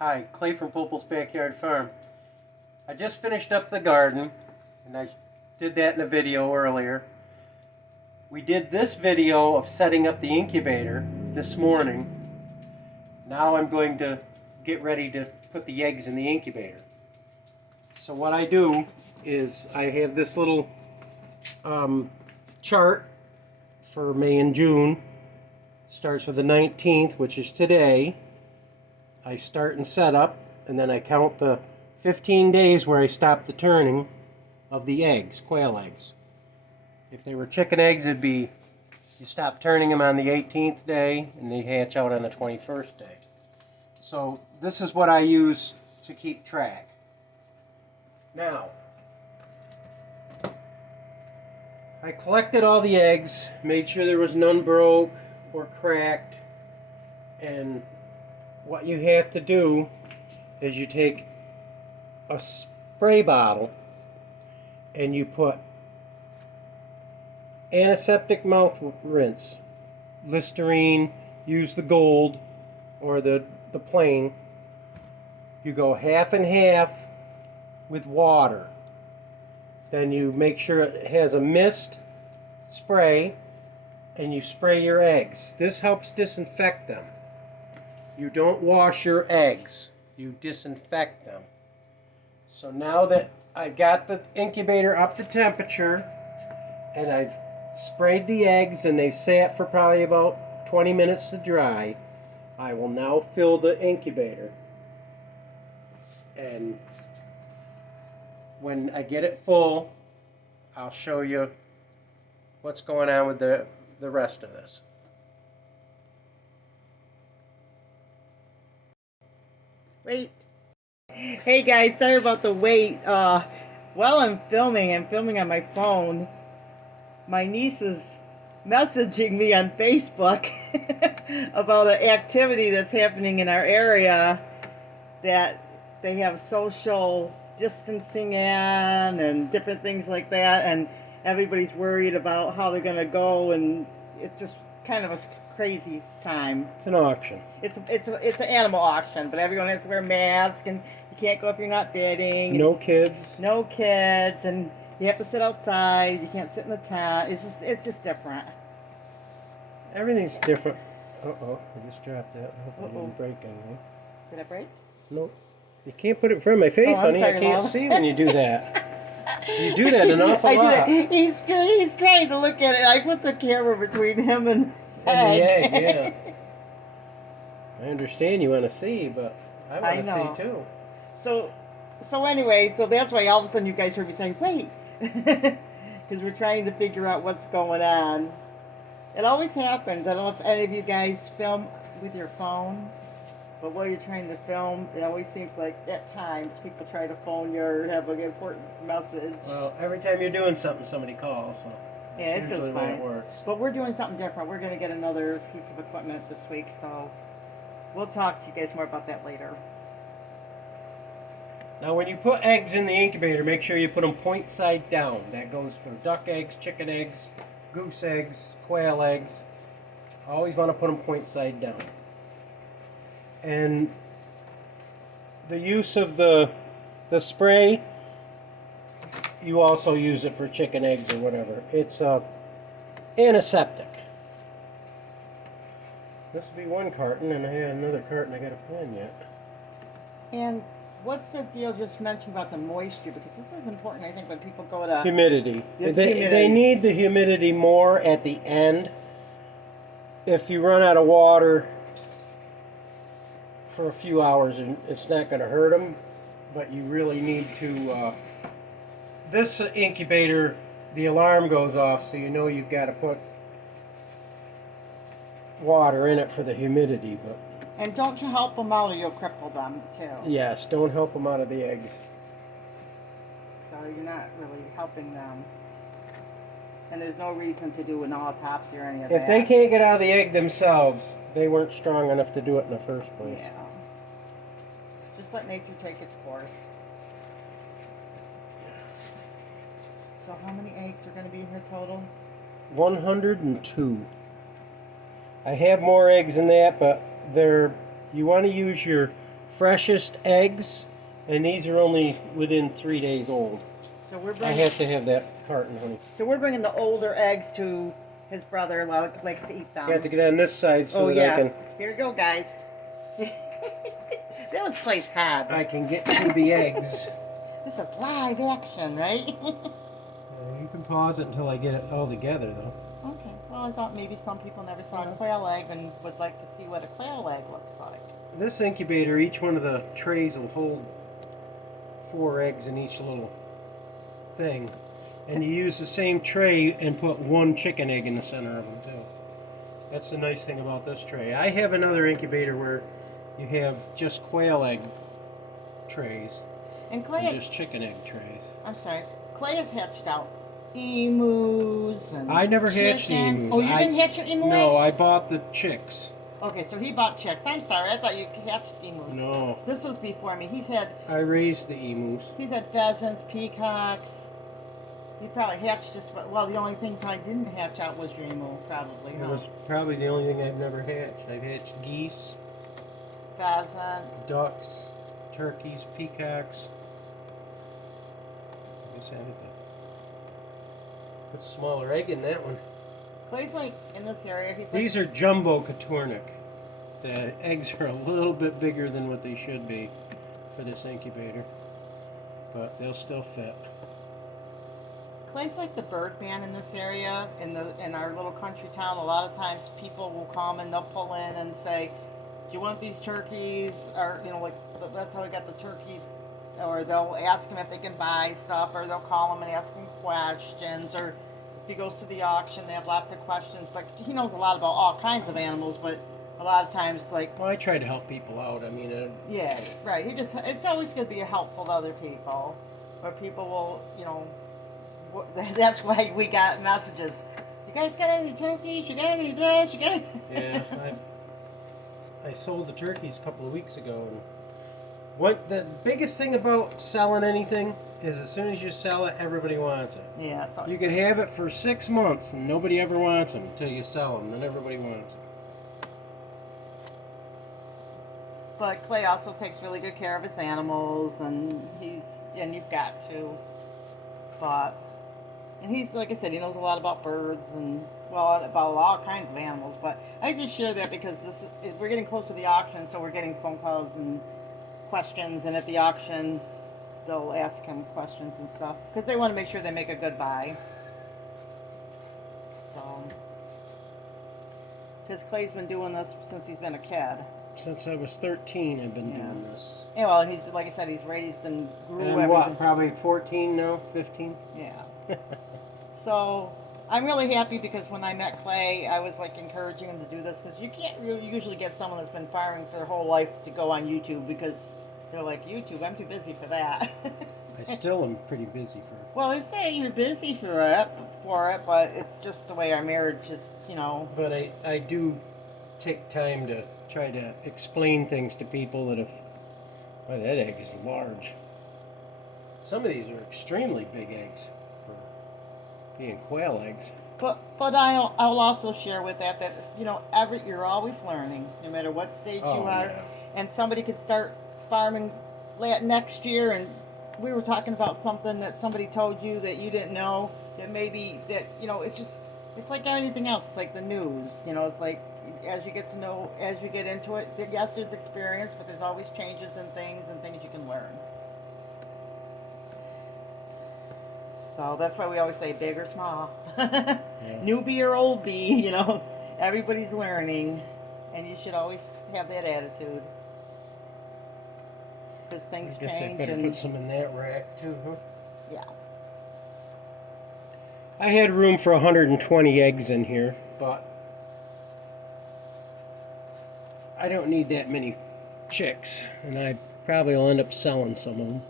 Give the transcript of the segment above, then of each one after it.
Hi, Clay from Popel's Backyard Farm. I just finished up the garden, and I did that in a video earlier. We did this video of setting up the incubator this morning. Now I'm going to get ready to put the eggs in the incubator. So what I do is I have this little chart for May and June. Starts with the 19th, which is today. I start and set up, and then I count the 15 days where I stop the turning of the eggs, quail eggs. If they were chicken eggs, it'd be you stop turning them on the 18th day and they hatch out on the 21st day. So this is what I use to keep track. Now, I collected all the eggs, made sure there was none broke or cracked, and what you have to do is you take a spray bottle and you put antiseptic mouth rinse, Listerine, use the gold or the plain. You go half and half with water. Then you make sure it has a mist spray and you spray your eggs. This helps disinfect them. You don't wash your eggs, you disinfect them. So now that I've got the incubator up to temperature and I've sprayed the eggs and they've sat for probably about 20 minutes to dry, I will now fill the incubator. And when I get it full, I'll show you what's going on with the rest of this. Wait. Hey guys, sorry about the wait. While I'm filming on my phone. My niece is messaging me on Facebook about an activity that's happening in our area that they have social distancing in and different things like that, and everybody's worried about how they're going to go, and it's just kind of a crazy time. It's an auction. It's an animal auction, but everyone has to wear masks, and you can't go if you're not bidding. No kids. No kids, and you have to sit outside. You can't sit in the tent. It's just different. Everything's different. Uh-oh, I just dropped that. I hope I didn't break anything. Did I break? Nope. You can't put it in front of my face, honey. Sorry, I can't Mom. see when you do that. You do that an awful lot. He's trying to look at it. I put the camera between him and the egg, yeah. I understand you want to see, but I want to see too. So anyway, so that's why all of a sudden you guys heard me saying, wait. Because we're trying to figure out what's going on. It always happens. I don't know if any of you guys film with your phone. But while you're trying to film, it always seems like at times people try to phone you or have an important message. Well, every time you're doing something, somebody calls. So yeah, it's just fine. It works. But we're doing something different. We're going to get another piece of equipment this week, so we'll talk to you guys more about that later. Now, when you put eggs in the incubator, make sure you put them point side down. That goes for duck eggs, chicken eggs, goose eggs, quail eggs. Always want to put them point side down. And the use of the spray, you also use it for chicken eggs or whatever. It's antiseptic. This will be one carton, and I had another carton I got to put in yet. And what's the deal just mentioned about the moisture? Because this is important, I think, when people go to... Humidity. They need the humidity more at the end. If you run out of water for a few hours, it's not going to hurt them, but you really need to... this incubator, the alarm goes off, so you know you've got to put water in it for the humidity. But and don't you help them out or you'll cripple them too. Yes, don't help them out of the eggs. So you're not really helping them. And there's no reason to do an autopsy or any of that. If they can't get out of the egg themselves, they weren't strong enough to do it in the first place. Yeah. Just let nature take its course. So how many eggs are going to be in here total? 102. I have more eggs than that, but you want to use your freshest eggs, and these are only within 3 days old. So we're I bringing, have to have that carton, honey. so we're bringing the older eggs to his brother-in-law who likes to eat them. I have to get on this side so Oh that yeah. Here you go, guys. That was Clay's head. I can get to the eggs. This is live action, right? You can pause it until I get it all together, though. Okay. Well, I thought maybe some people never saw a quail egg and would like to see what a quail egg looks like. This incubator, each one of the trays will hold 4 eggs in each little thing. And you use the same tray and put 1 chicken egg in the center of them, too. That's the nice thing about this tray. I have another incubator where you have just quail egg trays And Clay, and just chicken egg trays. I'm sorry, Clay has hatched out emus and I never hatched the chicken. emus. Oh, you didn't hatch your emu No, I eggs? bought the chicks. Okay, so he bought chicks. I'm sorry, I thought you hatched emus. No, This was before me. I raised the emus. He's had pheasants, peacocks. He probably hatched just, well, the only thing probably didn't hatch out was your emu, probably, It huh? was probably the only thing I've never hatched. I've hatched geese, Pheasant. ducks, turkeys, peacocks. I guess anything. Put a smaller egg in that one. Clay's like, in this area, he's like... These are jumbo Katornik. The eggs are a little bit bigger than what they should be for this incubator, but they'll still fit. Clay's like the bird man in this area, in our little country town. A lot of times people will come and they'll pull in and say, do you want these turkeys? Or, you know, like, that's how we got the turkeys. Or they'll ask him if they can buy stuff, or they'll call him and ask him questions. Or if he goes to the auction, they have lots of questions. But he knows a lot about all kinds of animals, but a lot of times, like... Well, I try to help people out. I mean... yeah, right. It's always going to be helpful to other people. Or people will, you know... That's why we got messages. You guys got any turkeys? You got any of this? You got any... Yeah, I sold the turkeys a couple of weeks ago. And what the biggest thing about selling anything is as soon as you sell it, everybody wants it. Yeah, that's You can have it for 6 months and nobody ever wants them until you sell them. Then everybody wants them. But Clay also takes really good care of his animals, and you've got to. And he's, like I said, he knows a lot about birds and, well, about all kinds of animals. But I just share that because we're getting close to the auction, so we're getting phone calls and questions. And at the auction, they'll ask him questions and stuff because they want to make sure they make a good buy. So, because Clay's been doing this since he's been a kid. Since I was 13, I've been doing this. Yeah, well, and he's, like I said, he's raised and grew And everything. what, probably 14 now? 15? Yeah. So I'm really happy because when I met Clay, I was like encouraging him to do this because you can't really usually get someone that's been farming for their whole life to go on YouTube because they're like, YouTube, I'm too busy for that. I still am pretty busy for it. Well, I say you're busy for it, but it's just the way our marriage is, you know. But I do take time to try to explain things to people that well, that egg is large. Some of these are extremely big eggs for being quail eggs. But I'll also share with that you know you're always learning no matter what stage you are, Yeah. and somebody could start farming next year, and we were talking about something that somebody told you that you didn't know that maybe that you know it's like anything else. It's like the news, you know. It's like as you get into it, yes, there's experience, but there's always changes and things you can learn. So that's why we always say big or small. Yeah. Newbie or old bee, you know, everybody's learning, and you should always have that attitude. Because things I guess change. I better And put some in that rack too, huh? yeah. I had room for 120 eggs in here, but I don't need that many chicks, and I probably will end up selling some of them.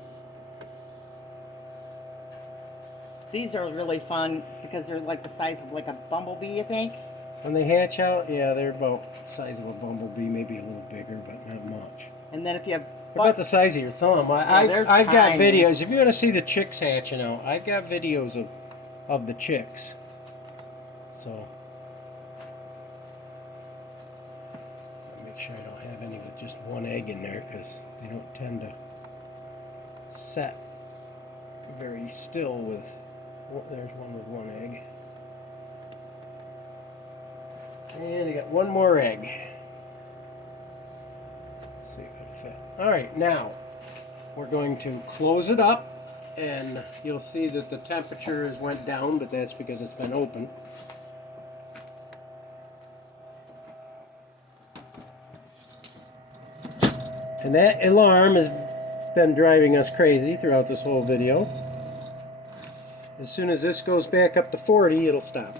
These are really fun because they're like the size of like a bumblebee, I think. When they hatch out, yeah, they're about the size of a bumblebee, maybe a little bigger, but not much. And then if you have They're about the size of your thumb. they're I've got tiny. videos. If you want to see the chicks hatching out, I've got videos of the chicks. So I'll make sure I don't have any with just one. one egg in there because they don't tend to set very still with. Oh, there's one with one egg. And you got one more egg. Let's see if it'll fit. Alright, now we're going to close it up, and you'll see that the temperature has went down, but that's because it's been open. And that alarm has been driving us crazy throughout this whole video. As soon as this goes back up to 40, it'll stop.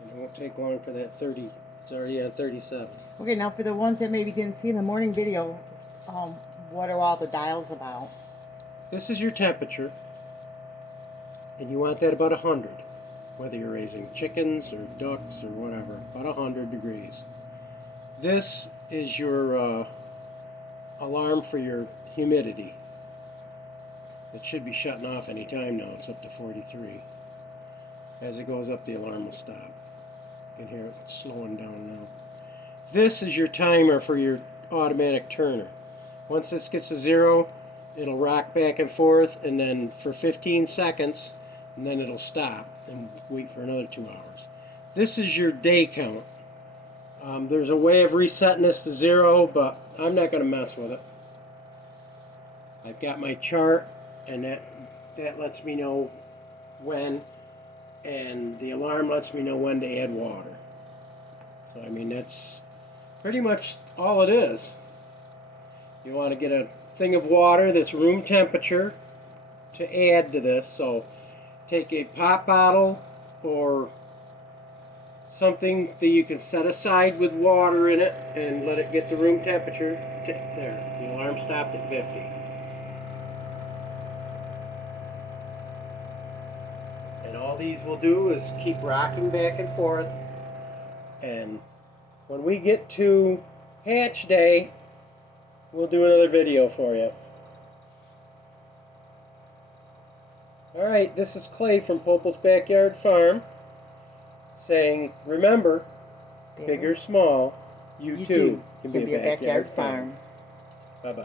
And it won't take long for that 30. It's already at 37. Okay, now for the ones that maybe didn't see in the morning video, what are all the dials about? This is your temperature, and you want that about 100. Whether you're raising chickens or ducks or whatever, about 100 degrees. This is your alarm for your humidity. It should be shutting off any time now. It's up to 43. As it goes up, the alarm will stop. You can hear it slowing down now. This is your timer for your automatic turner. Once this gets to 0, it'll rock back and forth, and then for 15 seconds, and then it'll stop and wait for another 2 hours. This is your day count. There's a way of resetting this to 0, but I'm not going to mess with it. I've got my chart, and that lets me know when, and the alarm lets me know when to add water. So I mean, that's pretty much all it is. You want to get a thing of water that's room temperature to add to this. So take a pop bottle or something that you can set aside with water in it and let it get to room temperature. There, the alarm stopped at 50. And all these will do is keep rocking back and forth. And when we get to hatch day, we'll do another video for you. Alright, this is Clay from Popel's Backyard Farm saying, remember, big or small, you too can be a backyard farm. Bye-bye.